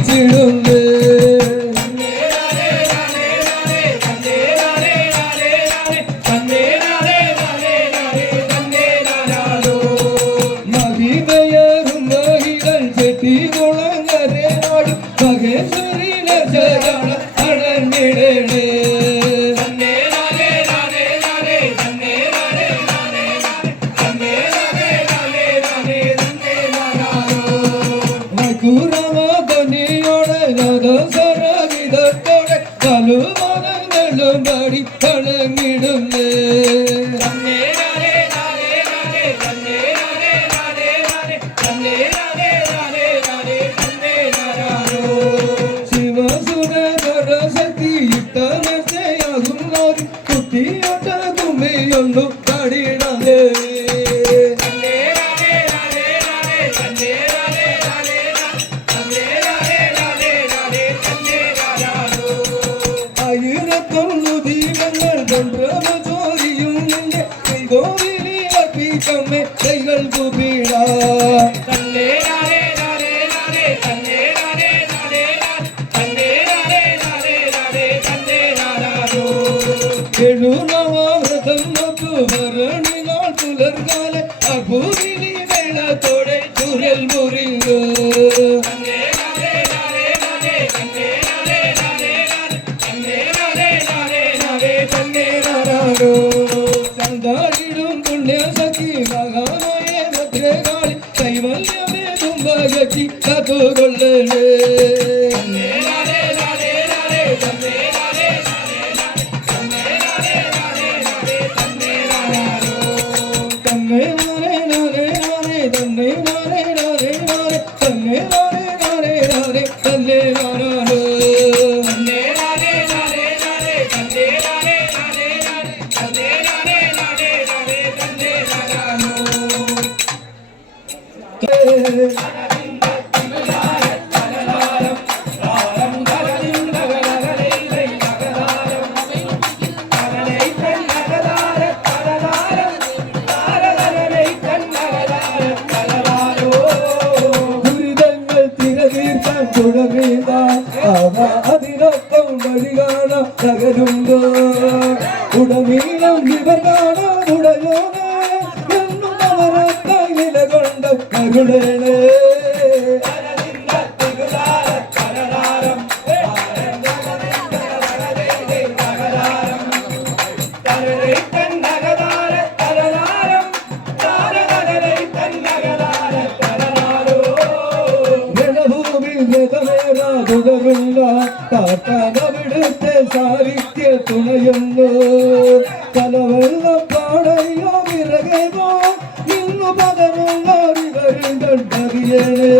കളിച്ചിടുന്നു മഹിമയേറും മഹികൾ ചെട്ടികുളങ്ങരെ നാട് മഹേശ്വരി നജാട അടഞ്ഞിടണേ ൂരമോടെ നദസരവിധത്തോടെ കലുമനങ്ങളും പാടി കളങ്ങിടുന്നേ ശിവസുരസക്തി ഇട്ടനർച്ചയാകുന്നോരി കുത്തിയോട്ട കുമ്മിയൊന്നു പാടിടേ ആയിരത്തൊന്നു ദീപങ്ങൾ കൊണ്ടും നിന്റെ കൈകോവിലി അർപ്പിക്കമ്മേ കൈകൾ കുപിട എഴുനവാമൃതം നോക്കു ഭരണിനാൾ പുലർകാല അഭൂവിലി വെള്ളത്തോടെ ചുരൽ മുറിഞ്ഞു ചന്താടിടും പുണ്യസഖി മഹാമായ ഭദ്രകാളി കൈവല്യമേ തുമ്പകി കാത്തുകൊള്ളണേ അതിനൊപ്പം വഴി കാണാം തകരുണ്ടോ ഉടമീളം ഇവർ കാണാൻ ഉടയോനെ എന്നും അവരത്തായി നിലകൊണ്ട കരുണേണേ താത്താനവിടുത്തെ സാഹിത്യ തുണയുന്നു കലവെള്ളം പാടയോ വിറകേമോ ഇന്നു പകരുന്നവരും കണ്ടറിയണേ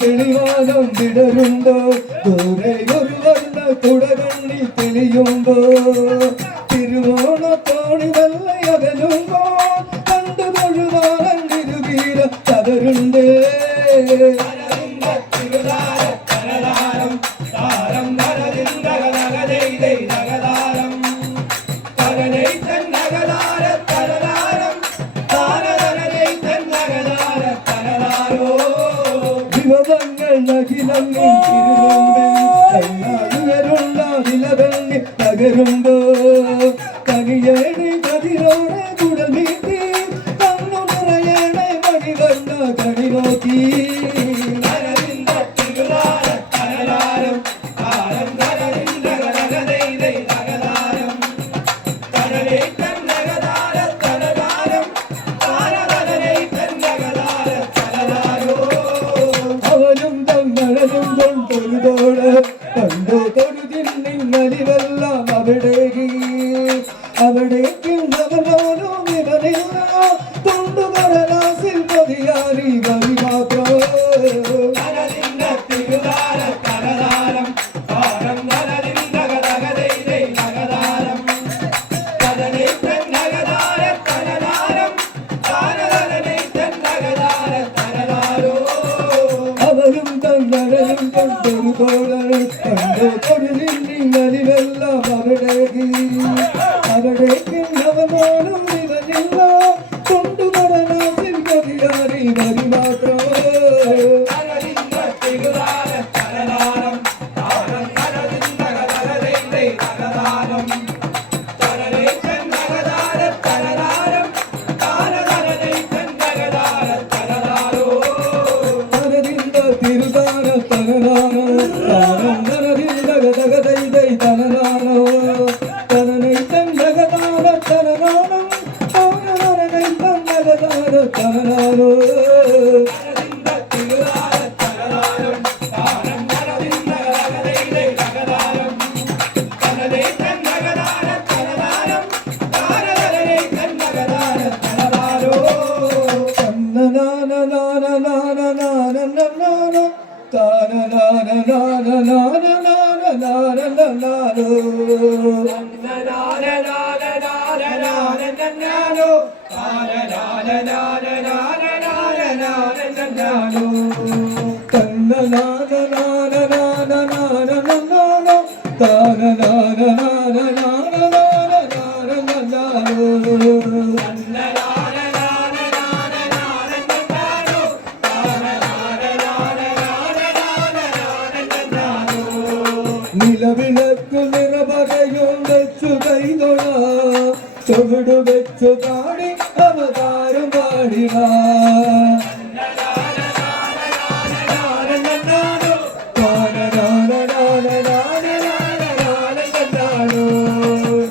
തെളിവാനം വിടരുമ്പോ ദൂരെ ഒരു വർണ്ണ കുടകണ്ണി തെളിയുമ്പോ തിരുവോണത്തോണി വെള്ളയകലുമ്പോ കണ്ടു തൊഴുവാൻ തിരുവീര തകരുണ്ടേ തകരുമ്പോ കനിയേണി കതിരോടെ കുടമീട്ടി കണ്ണു നിറയേണെ മണി കണ്ട കണി നോക്കി അവനും തങ്ങളനും കൊണ്ടൊരുതോട് കണ്ടു തൊഴുതിന്നിങ്ങലിവെല്ലാം അവിടേക്കും അവനോനും ഇവനില്ല തൊണ്ടുകടലാസിൽ പതിയാറി വഴി മാത്രം അവരും തോഴൽ കണ്ടു തൊഴിലില്ലെല്ലാം അവിടേക്ക് അവനോടും ഇവനില്ല കൊണ്ടുവരലാസിൽ കവിയാരി വരി മാത്രം നിലവിളക്കു നിറപകയും വെച്ചു കൈതൊഴ ചുവടു വെച്ചു പാടി അവതാരം പാടിട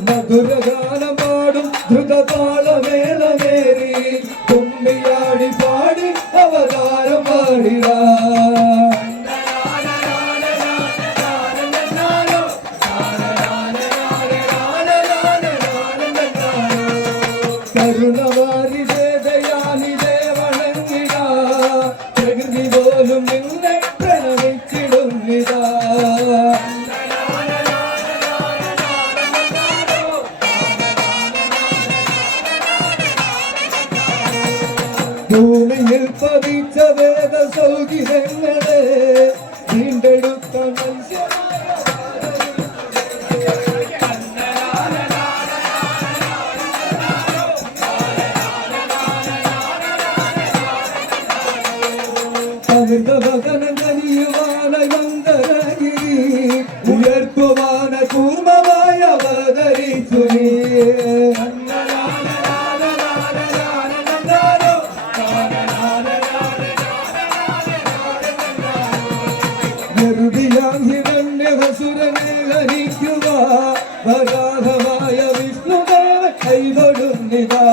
മധുരഗാനം പാടും ദ്രുതതാളമേളമേറി കുമ്മിയാടി പാടി അവതാരം പാടിട കരുണവാരി ദയാനിതേ വണങ്ങിട പ്രകൃതി പോലും നിന്നെ പ്രണമിച്ചിടുന്നിതാ ഭൂമിയിൽ പതിച്ച വേദ സൗകര്യങ്ങളെ വീണ്ടെടുത്ത മനുഷ്യമായ അമൃതഭഗനം കനിയുവാനായി മന്ദരഗിരി ഉയർത്തുവാന കൂർമ്മമായി അവതരിച്ചു നീ ഹിരണ്യഹസുരനെ ഹരിക്കുക വരാഹമായ വിഷ്ണുദേവ കൈതൊടുന്നിതാ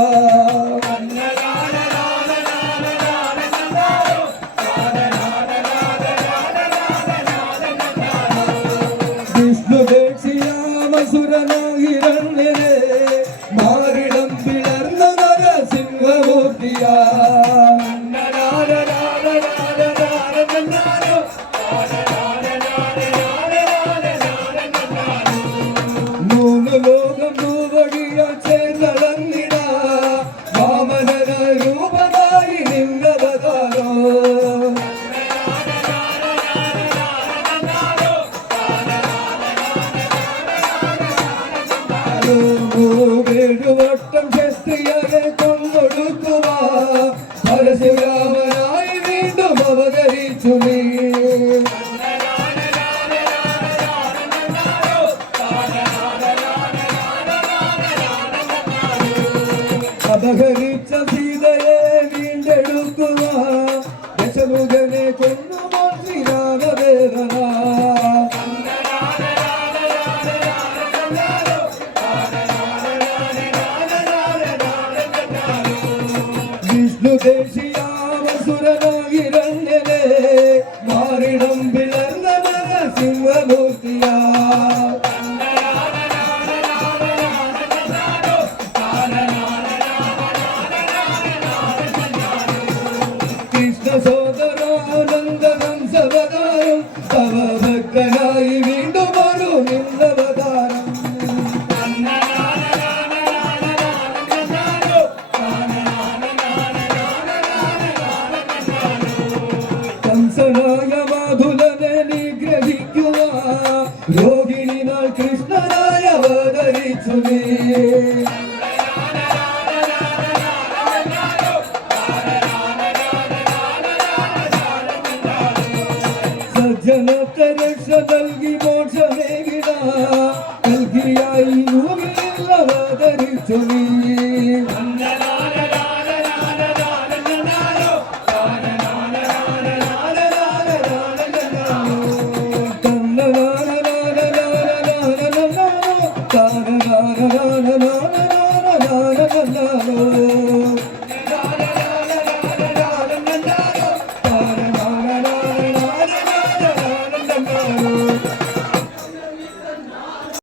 വിഷ്ണുദേക്ഷിയാമസുരനാഹിരണ്യനെ മാറിടം പിളർന്ന നരസിംഹമൂർത്തിയാ ലോകം ഭൂവഴിയ ചേർന്നളന്നിട വാമനന രൂപമായി നിന്നവതാരോ ഏഴുവട്ടം ശക്തിയെ കൊന്നൊടുക്കുക പരശുരാമനായി വീണ്ടും അവതരിച്ചു നീ അപഹരിച്ച സീതയെ വീണ്ടെടുക്കുക ദശമുഖനെ കൊന്നു ശ്രീരാമദേവന വിഷ്ണുദേശിയാമസുരനാഹിരണ്യനെ മാറിടം പിളർന്ന നരസിംഹമൂർത്തിയാ സോദരാനന്ദനം സവതാരം തവ ഭക്തനായി വീണ്ടും ഒരു നിന്നവതാരം കംസനായ മാധുലനെ നിഗ്രഹിക്ക ജനത്തെ രക്ഷ നൽകി മോക്ഷമേകിട നൽകിയായി ഭൂമിയില്ലവതരിച്ചു നീ Oh